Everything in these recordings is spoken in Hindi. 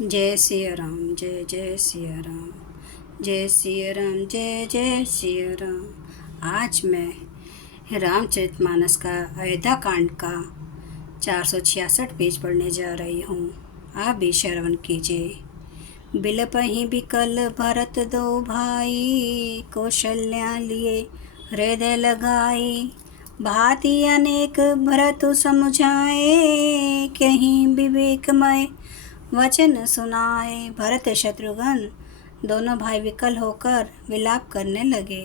जय सिया राम, जय जय सिया राम, जय सिया राम, जय जय सिया राम। आज मैं रामचरितमानस का अयोध्या कांड का 466 पेज पढ़ने जा रही हूँ। आप भी श्रवण कीजिए। बिलपहि बिकल भरत दो भाई, कौशल्या लिए हृदय लगाई। भांति अनेक भरत समझाए, कहीं विवेकमय वचन सुनाए। भरत शत्रुघ्न दोनों भाई विकल होकर विलाप करने लगे।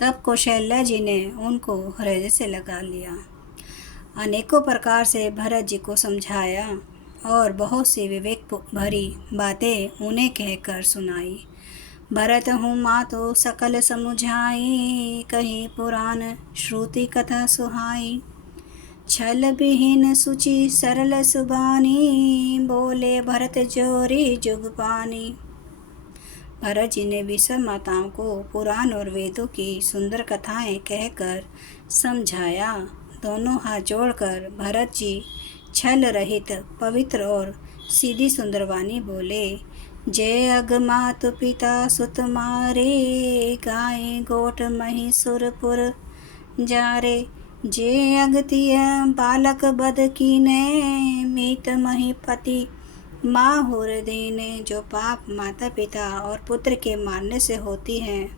तब कौशल्या जी ने उनको हृदय से लगा लिया। अनेकों प्रकार से भरत जी को समझाया और बहुत सी विवेक भरी बातें उन्हें कहकर सुनाई। भरत हूँ मातो सकल समुझाई, कही पुराण श्रुति कथा सुहाई। छल विहीन सुचि सरल सुबानी, बोले भरत जोरी जुग पानी। भरत जी ने विषम माताओं को पुराण और वेदों की सुंदर कथाएं कहकर समझाया। दोनों हाथ जोड़कर भरत जी छल रहित पवित्र और सीधी सुंदर वाणी बोले। जय अगमात पिता सुत मारे, गाय गोट मही सुरपुर जारे। जे अगतिय बालक बद कीने, मीत मही पति माहुर देने। जो पाप माता पिता और पुत्र के मारने से होती है,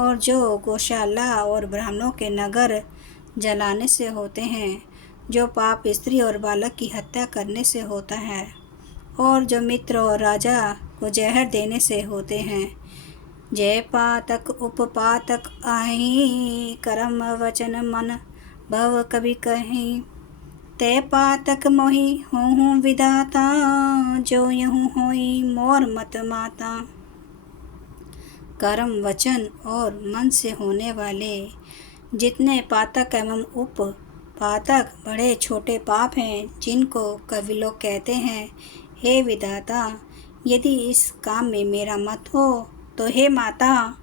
और जो गौशाला और ब्राह्मणों के नगर जलाने से होते हैं, जो पाप स्त्री और बालक की हत्या करने से होता है, और जो मित्र और राजा को जहर देने से होते हैं। जय पातक उपपातक आही, कर्म वचन मन भव कभी कहीं। ते पातक मोहि होहूँ विधाता, जो यूँ होई मोर मत माता। कर्म वचन और मन से होने वाले जितने पातक एवं उपपातक बड़े छोटे पाप हैं, जिनको कवि लोग कहते हैं, हे विधाता, यदि इस काम में मेरा मत हो तो हे माता,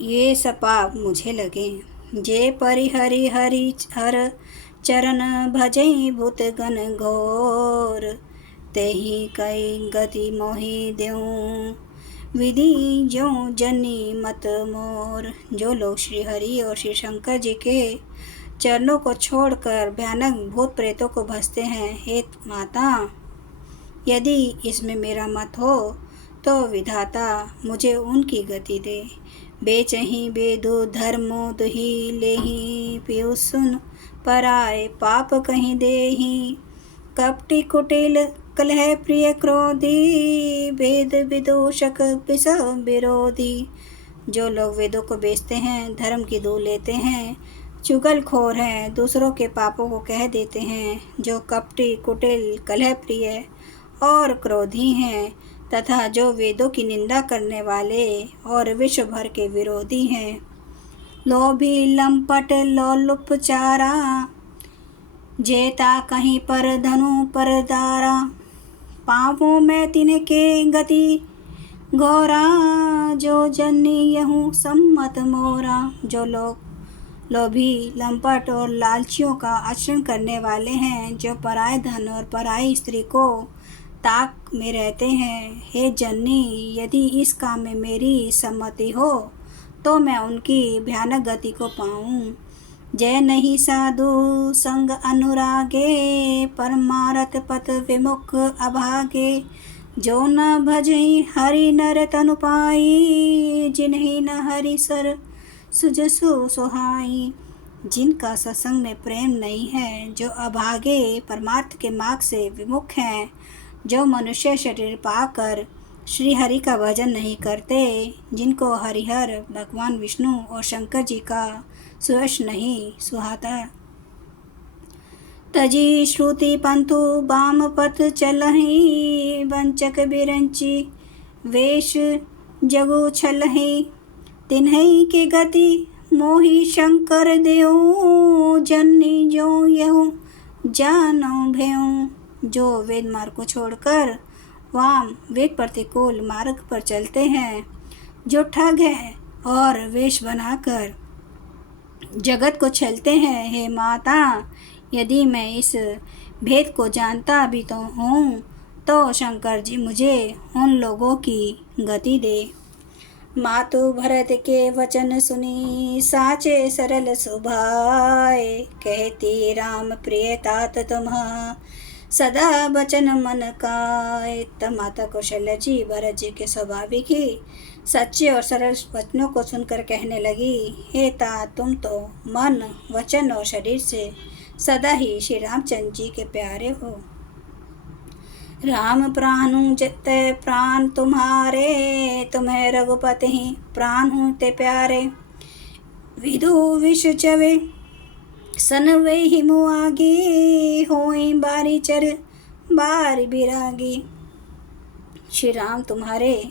ये सब पाप मुझे लगे। जे परिहरि हरि हर चरण भजई भूत गण घोर, तेहि कई गति मोहि देऊं विधि जो जनी मत मोर। जो लोग श्री हरि और श्री शंकर जी के चरणों को छोड़कर भयानक भूत प्रेतों को भजते हैं, हे माता, यदि इसमें मेरा मत हो तो विधाता मुझे उनकी गति दे। बेचही बेदु धर्मो दुही लेही, पीयूष सुन पराए पाप कहीं देही। कपटी कुटिल कलह प्रिय क्रोधी, वेद विदूषक विष विरोधी। जो लोग वेदों को बेचते हैं, धर्म की दूर लेते हैं, चुगलखोर हैं, दूसरों के पापों को कह देते हैं, जो कपटी कुटिल कलह प्रिय और क्रोधी हैं, तथा जो वेदों की निंदा करने वाले और विश्व भर के विरोधी हैं। लोभी लंपट लोलुप चारा, जेता कहीं पर धनु पर दारा। पापों में तिनके गति घोरा, जो जन्नी यहूँ सम्मत मोरा। जो लोग लोभी लंपट और लालचियों का आचरण करने वाले हैं, जो पराये धन और पराई स्त्री को ताक में रहते हैं, हे जननी, यदि इस काम में मेरी सम्मति हो तो मैं उनकी भयानक गति को पाऊं। जय नहीं साधु संग अनुरागे, परमारथ पथ विमुख अभागे। जो न भजई हरि नर तनु पाई, जिन्हीं न हरि सर सुजसु सुहाई। जिनका सत्संग में प्रेम नहीं है, जो अभागे परमार्थ के मार्ग से विमुख हैं, जो मनुष्य शरीर पाकर श्री हरि का भजन नहीं करते, जिनको हरिहर भगवान विष्णु और शंकर जी का सुयश नहीं सुहाता। तजी श्रुति पंथु बाम पथ चलहि, वंचक बिरंची वेश जगु छलहि। तिन्हई के गति मोहि शंकर देऊ, जननी जो यहूँ जानो भेऊ। जो वेद मार्ग को छोड़कर वाम वेद प्रतिकूल मार्ग पर चलते हैं, जो ठग है और वेश बनाकर जगत को छलते हैं, हे माता, यदि मैं इस भेद को जानता भी तो हूँ तो शंकर जी मुझे उन लोगों की गति दे। मातु भरत के वचन सुनी, साचे सरल सुभाए। कहती राम प्रिय तात तुम्हा, सदा बचन मन काए। तब माता कौशल्या जी भरत जी के स्वाभाविक ही सच्चे और सरल वचनों को सुनकर कहने लगी, हे तात, तुम तो मन, वचन और शरीर से सदा ही श्री रामचंद्र जी के प्यारे हो। राम प्राणु जित प्राण तुम्हारे, तुम्हें रघुपति ही प्राण हूँ ते प्यारे। विदु विष चवे सन वे ही मुआगी, होई बारी चर बारी बिरागी। श्री राम तुम्हारे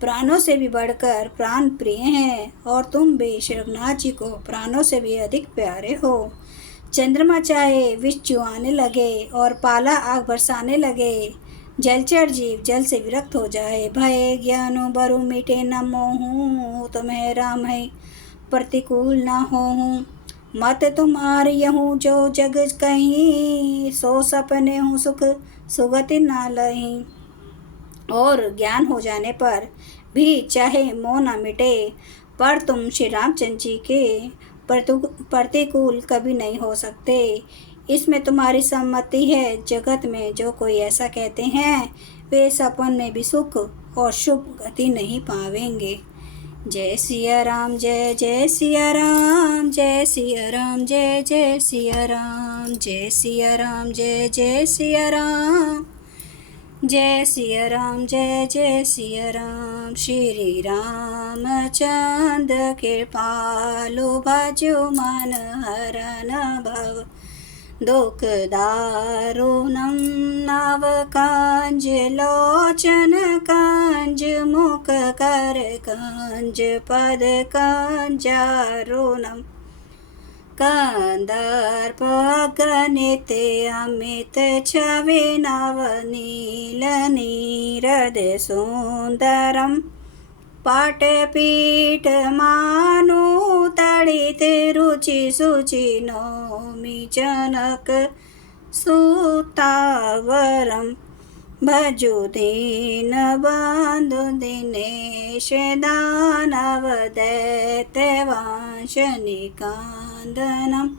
प्राणों से भी बढ़कर प्राण प्रिय हैं, और तुम भी श्री रघुनाथ जी को प्राणों से भी अधिक प्यारे हो। चंद्रमा चाहे विष चुआने लगे और पाला आग बरसाने लगे, जलचर जीव जल से विरक्त हो जाए। भय ज्ञानो बरु मिटे न मोहूँ, तुम्हें राम है प्रतिकूल न होहूँ। मत तुम्हार यहूँ जो जग कहीं, सो सपने हूँ सुख सुगति न लहीं। और ज्ञान हो जाने पर भी चाहे मोह न मिटे, पर तुम श्री रामचंद्र जी के प्रतिकूल कभी नहीं हो सकते। इसमें तुम्हारी सम्मति है। जगत में जो कोई ऐसा कहते हैं, वे सपन में भी सुख और शुभ गति नहीं पावेंगे। जय सिया राम, जय जय सिया राम, जय सिया राम, जय जय सिया राम, जय सिया राम, जय जय सिया राम, जय सिया राम, जय जय सिया राम। श्री रामचंद्र कृपालु, भजो मन हरन भव। दुख दारुणं नव कांज, लोचन कांज, मुख कर कांज, पद कांजारुणम। कंदर्प गणित अमित छवि नवनील नीरद सुंदरम। पाटपीठ मानु तड़ित रुचि सुचि नौमि जनक सुतावरम। भजु दीन बंधु दिनेश, दानव दैत्य वंश निकांदनम।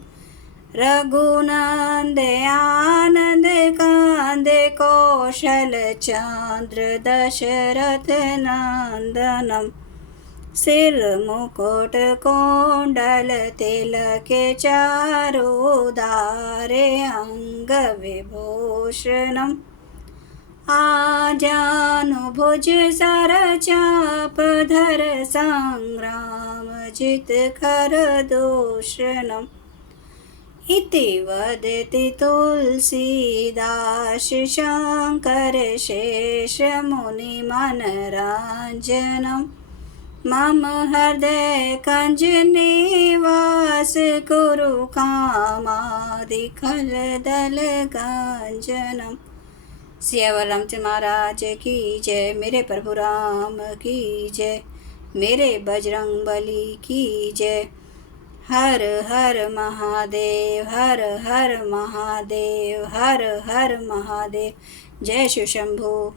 रघुनंद आनंद कांद, कौशल चंद्र दशरथ नंदनम। सिर मुकुट कुंडल तिलक, चारु धारे अंग विभूषणम। आजानु भुज सर चाप धर, संग्राम जित खर दूषणम। इति वदति तुलसीदास, शंकर शेष मुनि मनरांजनम। मम हृदय कंज निवास, कुरु कामादि खल दल गांजनम। सियावर रामचंद्र महाराज की जय। मेरे प्रभु राम की जय। मेरे बजरंग बली की जय। हर हर महादेव, हर हर महादेव, हर हर महादेव। जय शिव शंभु।